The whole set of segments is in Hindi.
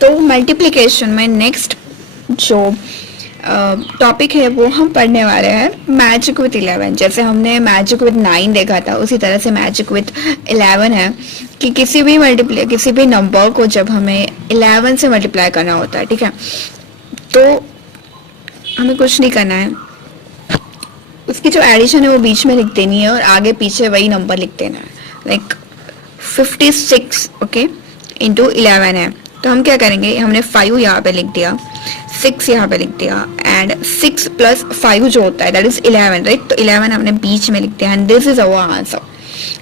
तो मल्टीप्लिकेशन में नेक्स्ट जो टॉपिक है वो हम पढ़ने वाले हैं मैजिक विथ 11। जैसे हमने मैजिक विथ 9 देखा था, उसी तरह से मैजिक विथ 11 है कि किसी भी नंबर को जब हमें 11 से मल्टीप्लाई करना होता है, ठीक है, तो हमें कुछ नहीं करना है, उसकी जो एडिशन है वो बीच में लिख देनी है और आगे पीछे वही नंबर लिख देना है। लाइक 56 ओके इंटू 11 है, तो हम क्या करेंगे, हमने 5 यहाँ पे लिख दिया, 6 यहाँ पे लिख दिया, एंड 6 प्लस 5 जो होता है दैट इज 11, राइट। तो 11 हमने बीच में लिख दिया and this is our answer.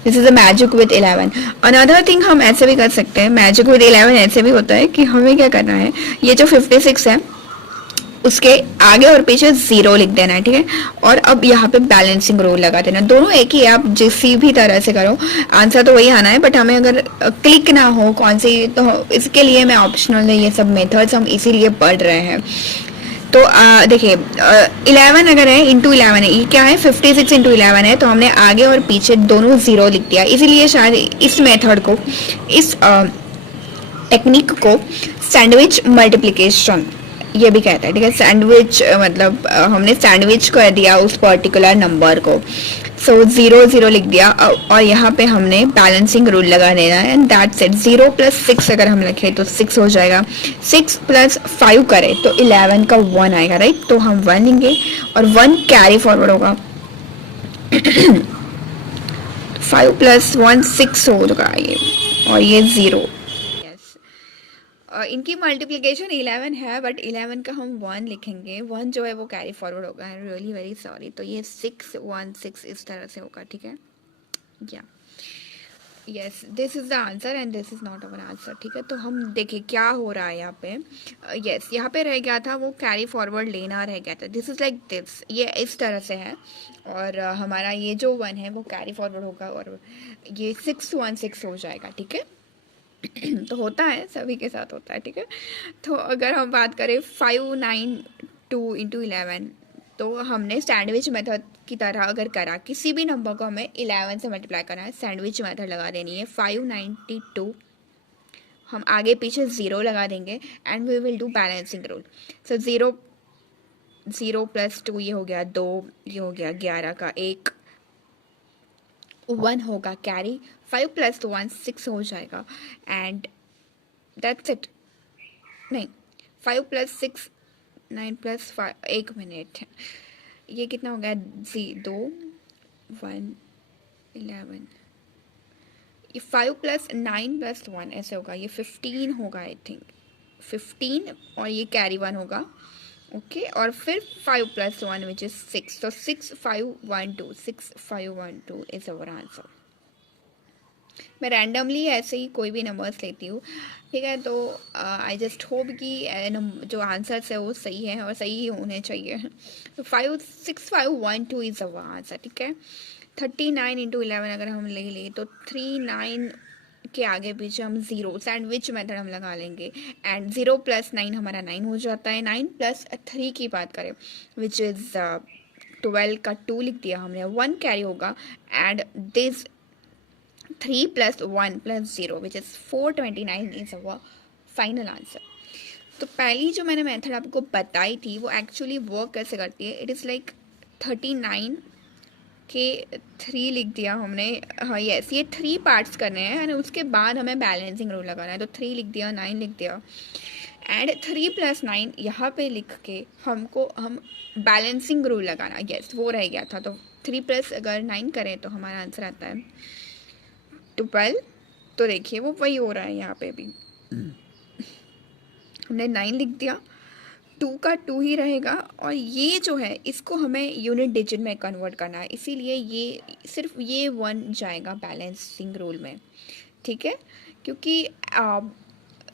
This is a magic with 11। Another thing हम ऐसे भी कर सकते हैं, मैजिक विद 11 ऐसे भी होता है कि हमें क्या करना है, ये जो 56 है उसके आगे और पीछे 0 लिख देना है, ठीक है। और अब यहाँ पे बैलेंसिंग रूल लगा देना, दोनों एक ही है, आप जिस भी तरह से करो आंसर तो वही आना है, बट हमें अगर क्लिक ना हो कौन सी, तो इसके लिए मैं ऑप्शनल है, ये सब मेथड्स हम इसीलिए पढ़ रहे हैं। तो देखिए 11 अगर है इंटू 11 है, ये क्या है 56 इंटू 11 है, तो हमने आगे और पीछे दोनों 0 लिख दिया, इसीलिए शायद इस मेथड को, इस टेक्निक को सैंडविच मल्टीप्लिकेशन ये भी कहता है, ठीक है। सैंडविच मतलब हमने सैंडविच कर दिया उस पर्टिकुलर नंबर को, सो 0 0 लिख दिया और यहाँ पे हमने बैलेंसिंग रूल लगा देना है एंड दैट्स इट। 0 प्लस 6 अगर हम लिखें तो 6 हो जाएगा, 6 प्लस 5 करें तो 11 का 1 आएगा, राइट। तो हम 1 लेंगे और 1 कैरी फॉरवर्ड होगा 5 प्लस 1 6 होगा ये, और ये 0। इनकी मल्टीप्लिकेशन 11 है बट 11 का हम 1 लिखेंगे, 1 जो है वो कैरी फॉरवर्ड होगा, आई रियली वेरी सॉरी। तो ये 6 1 6 इस तरह से होगा, ठीक है। या yes this is the answer and this is not our answer, ठीक है। तो हम देखिए क्या हो रहा है यहाँ पे। यस यहाँ पे रह गया था वो कैरी फॉरवर्ड लेना रह गया था, दिस इज लाइक दिस, ये इस तरह से है और हमारा ये जो 1 है वो कैरी फॉरवर्ड होगा और ये 6 1 6 हो जाएगा, ठीक है। तो होता है, सभी के साथ होता है, ठीक है। तो अगर हम बात करें 5 9 2 इंटू 11, तो हमने सैंडविच मेथड की तरह अगर करा, किसी भी नंबर को हमें 11 से मल्टीप्लाई करना है, सैंडविच मेथड लगा देनी है। 592 हम आगे पीछे 0 लगा देंगे and we will do balancing rule. So 0 0 plus 2 ये हो गया 2, ये हो गया 11 का 1, 1 होगा कैरी, 5 प्लस 1 6 हो जाएगा एंड दैट्स इट। नहीं 5 प्लस 6 9 प्लस 5, 1 मिनट, ये कितना हो गया 2 1 11, ये 5 प्लस 9 प्लस 1 ऐसे होगा, ये 15 होगा आई थिंक, 15 और ये कैरी 1 होगा, ओके और फिर 5 प्लस 1 विच इज 6, तो 6 5 1 2 6 5 1 2 इज अवर आंसर। मैं रैंडमली ऐसे ही कोई भी नंबर्स लेती हूँ, ठीक है। तो आई जस्ट होप कि जो आंसर्स है वो सही है और सही ही होने चाहिए। तो 5 6 5 1 2 इज अवर आंसर, ठीक है। 39 इंटू 11 अगर हम ले लें तो 3 9 के आगे पीछे हम 0 सैंडविच मेथड हम लगा लेंगे एंड 0 प्लस 9 हमारा 9 हो जाता है। 9 प्लस 3 की बात करें विच इज़ 12 का 2 लिख दिया हमने, 1 कैरी होगा and this 3 plus 1 plus 0 which is 429 is our final answer. तो पहली जो मैंने मेथड आपको बताई थी वो एक्चुअली वर्क कैसे करती है, इट इज़ लाइक 39 के 3 लिख दिया हमने, हाँ यस ये 3 पार्ट्स करने हैं एंड उसके बाद हमें बैलेंसिंग रूल लगाना है। तो 3 लिख दिया, 9 लिख दिया एंड 3 प्लस 9 यहाँ पे लिख के हम बैलेंसिंग रूल लगाना, यस वो रह गया था। तो 3 प्लस अगर 9 करें तो हमारा आंसर आता है 12। तो देखिए वो वही हो रहा है, यहाँ पे भी हमने 9 लिख दिया, 2 का 2 ही रहेगा और ये जो है इसको हमें यूनिट डिजिट में कन्वर्ट करना है, इसीलिए ये सिर्फ ये 1 जाएगा बैलेंसिंग रूल में, ठीक है। क्योंकि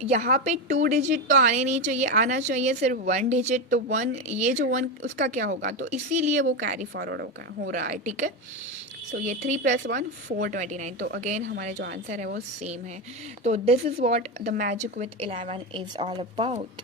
यहाँ पे 2 डिजिट तो आने नहीं चाहिए, आना चाहिए सिर्फ 1 डिजिट, तो 1 ये जो 1 उसका क्या होगा, तो इसीलिए वो कैरी फॉरवर्ड हो रहा है, ठीक है। सो ये 3 प्लस 1 429, तो अगेन हमारे जो आंसर है वो सेम है। तो this is what the magic with 11 is all about.